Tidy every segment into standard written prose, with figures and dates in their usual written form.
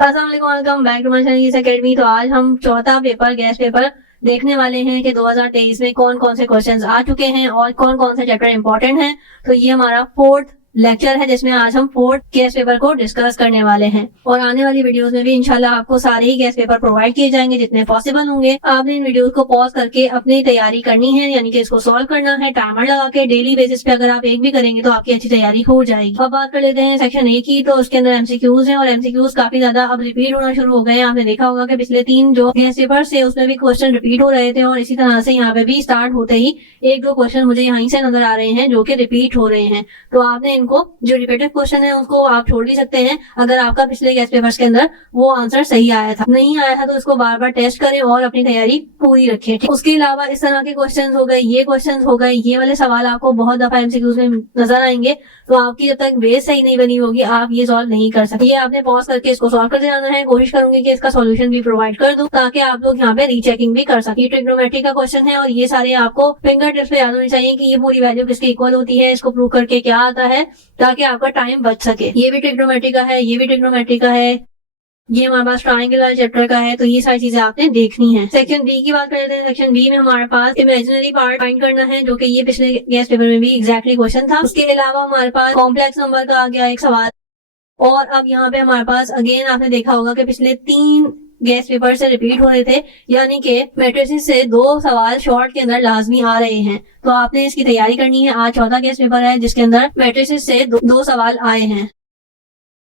अस्सलाम वालेकुम, welcome back to my channel academy. तो आज हम चौथा पेपर गैस पेपर देखने वाले हैं कि 2023 में कौन कौन से क्वेश्चंस आ चुके हैं और कौन कौन से चैप्टर इंपॉर्टेंट हैं। तो ये हमारा फोर्थ लेक्चर है जिसमें आज हम फोर्थ गैस पेपर को डिस्कस करने वाले हैं और आने वाली वीडियोस में भी इंशाल्लाह आपको सारे ही गैस पेपर प्रोवाइड किए जाएंगे जितने पॉसिबल होंगे। आपने इन वीडियोस को पॉज करके अपनी तैयारी करनी है, यानी कि इसको सॉल्व करना है टाइमर लगा के। डेली बेसिस पे अगर आप एक भी करेंगे तो आपकी अच्छी तैयारी हो जाएगी। अब बात कर लेते हैं सेक्शन ए की। तो उसके अंदर एमसीक्यूज हैं और एमसीक्यूज काफी ज्यादा अब रिपीट होना शुरू हो गए हैं। आपने देखा होगा कि पिछले 3 जो गैस पेपर थे उसमें भी क्वेश्चन रिपीट हो रहे थे और इसी तरह से यहाँ पे भी स्टार्ट होते ही 1-2 क्वेश्चन मुझे यहीं से नजर आ रहे हैं जो कि रिपीट हो रहे हैं। तो आपने इनको जो रिपीटेड क्वेश्चन है उसको आप छोड़ भी सकते हैं अगर आपका पिछले गैस पेपर्स के अंदर वो आंसर सही आया था। नहीं आया था तो इसको बार बार टेस्ट करें और अपनी तैयारी पूरी रखें। उसके अलावा इस तरह के क्वेश्चंस हो गए, ये क्वेश्चंस हो गए, ये वाले सवाल आपको बहुत दफा एमसीक्यूज में नजर आएंगे। तो आपकी जब तक बेस सही नहीं बनी होगी आप ये सॉल्व नहीं कर सकते। ये आपने पॉज करके इसको सॉल्व करते जाना है। कोशिश करूंगी कि इसका सॉल्यूशन भी प्रोवाइड कर दूं ताकि आप लोग यहाँ पे रीचेकिंग भी कर सकें। ट्रिग्नोमेट्री का क्वेश्चन है और ये सारे आपको फिंगर टिप्स पे याद होनी चाहिए कि ये पूरी वैल्यू किसकी इक्वल होती है, इसको प्रूव करके क्या आता है ताकि आपका टाइम बच सके। ये भी ट्रिग्नोमेट्री का है, ये भी ट्रिग्नोमेट्री का है, ये हमारे पास ट्रायंगल वाले चैप्टर का है। तो ये सारी चीजें आपने देखनी है। सेक्शन बी की बात करते हैं। सेक्शन बी में हमारे पास इमेजिनरी पार्ट फाइंड करना है जो कि ये पिछले गैस पेपर में भी एग्जैक्टली क्वेश्चन था। उसके अलावा हमारे पास कॉम्प्लेक्स नंबर का आ गया एक सवाल। और अब यहाँ पे हमारे पास अगेन आपने देखा होगा कि पिछले 3 गैस पेपर से रिपीट हो रहे थे, यानी कि मैट्रिसेस से 2 सवाल शॉर्ट के अंदर लाजमी आ रहे हैं। तो आपने इसकी तैयारी करनी है। आज चौथा गैस पेपर है जिसके अंदर मैट्रिसेस से 2 सवाल आए हैं।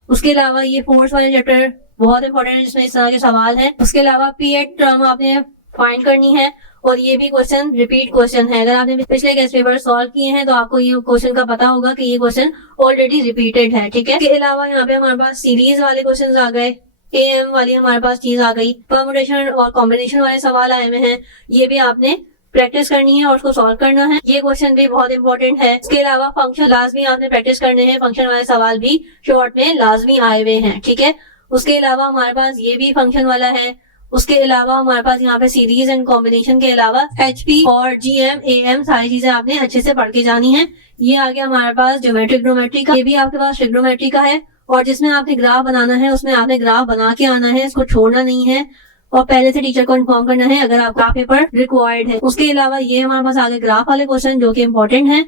उसके अलावा ये फोर्स वाले चैप्टर बहुत इंपॉर्टेंट है जिसमें इस तरह के सवाल हैं। उसके अलावा पीएट टर्म आपने फाइंड करनी है और ये भी क्वेश्चन रिपीट क्वेश्चन है। अगर आपने पिछले गैस पेपर सॉल्व किए हैं तो आपको ये क्वेश्चन का पता होगा कि ये क्वेश्चन ऑलरेडी रिपीटेड है। ठीक है। इसके अलावा यहाँ पे हमारे पास सीरीज वाले क्वेश्चन आ गए, एएम वाली हमारे पास चीज आ गई, परमुटेशन और कॉम्बिनेशन वाले सवाल आए हुए हैं। ये भी आपने प्रैक्टिस करनी है और उसको सॉल्व करना है। ये क्वेश्चन भी बहुत इंपॉर्टेंट है। इसके अलावा फंक्शन लाजमी आपने प्रैक्टिस करने हैं। फंक्शन वाले सवाल भी शॉर्ट में लाजमी आए हुए हैं। ठीक है। उसके अलावा हमारे पास ये भी फंक्शन वाला है। उसके अलावा हमारे पास यहाँ पे सीरीज एंड कॉम्बिनेशन के अलावा एचपी और जीएम एएम सारी चीजें आपने अच्छे से पढ़ के जानी है। ये आ गया हमारे पास ज्योमेट्रिक ट्रिग्नोमेट्री का। ये भी आपके पास ट्रिग्नोमेट्री का है और जिसमें आपने ग्राफ बनाना है उसमें आपने ग्राफ बना के आना है, इसको छोड़ना नहीं है और पहले से टीचर को इन्फॉर्म करना है अगर आपका पेपर रिक्वायर्ड है। उसके अलावा ये हमारे पास आगे ग्राफ वाले क्वेश्चन जो कि इंपॉर्टेंट है।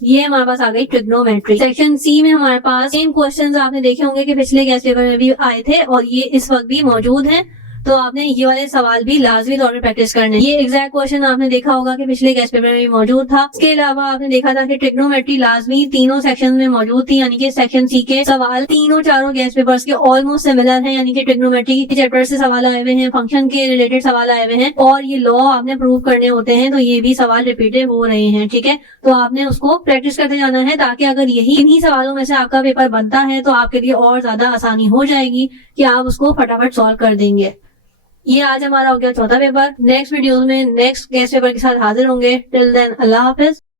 ये हमारे पास आ गई ट्रिग्नोमेट्री। सेक्शन सी में हमारे पास सेम क्वेश्चंस आपने देखे होंगे कि पिछले गैस पेपर में भी आए थे और ये इस वक्त भी मौजूद हैं। तो आपने ये वाले सवाल भी लाजमी तौर पर प्रैक्टिस करने। ये एग्जैक्ट क्वेश्चन आपने देखा होगा कि पिछले गैस पेपर में भी मौजूद था। इसके अलावा आपने देखा था कि ट्रिग्नोमेट्री लाजमी तीनों सेक्शन में मौजूद थी, यानी कि सेक्शन सी के सवाल तीनों चारों गैस पेपर्स के ऑलमोस्ट सिमिलर हैं, यानी कि ट्रिग्नोमेट्री के चैप्टर से सवाल आए हुए हैं, फंक्शन के रिलेटेड सवाल आए हुए हैं और ये लॉ आपने प्रूव करने होते हैं। तो ये भी सवाल रिपीटेड हो रहे हैं। ठीक है। तो आपने उसको प्रैक्टिस करते जाना है ताकि अगर यही इन्हीं सवालों में से आपका पेपर बनता है तो आपके लिए और ज्यादा आसानी हो जाएगी कि आप उसको फटाफट सॉल्व कर देंगे। ये आज हमारा हो गया चौथा पेपर। नेक्स्ट वीडियो में नेक्स्ट गैस पेपर के साथ हाजिर होंगे। टिल देन अल्लाह हाफिज।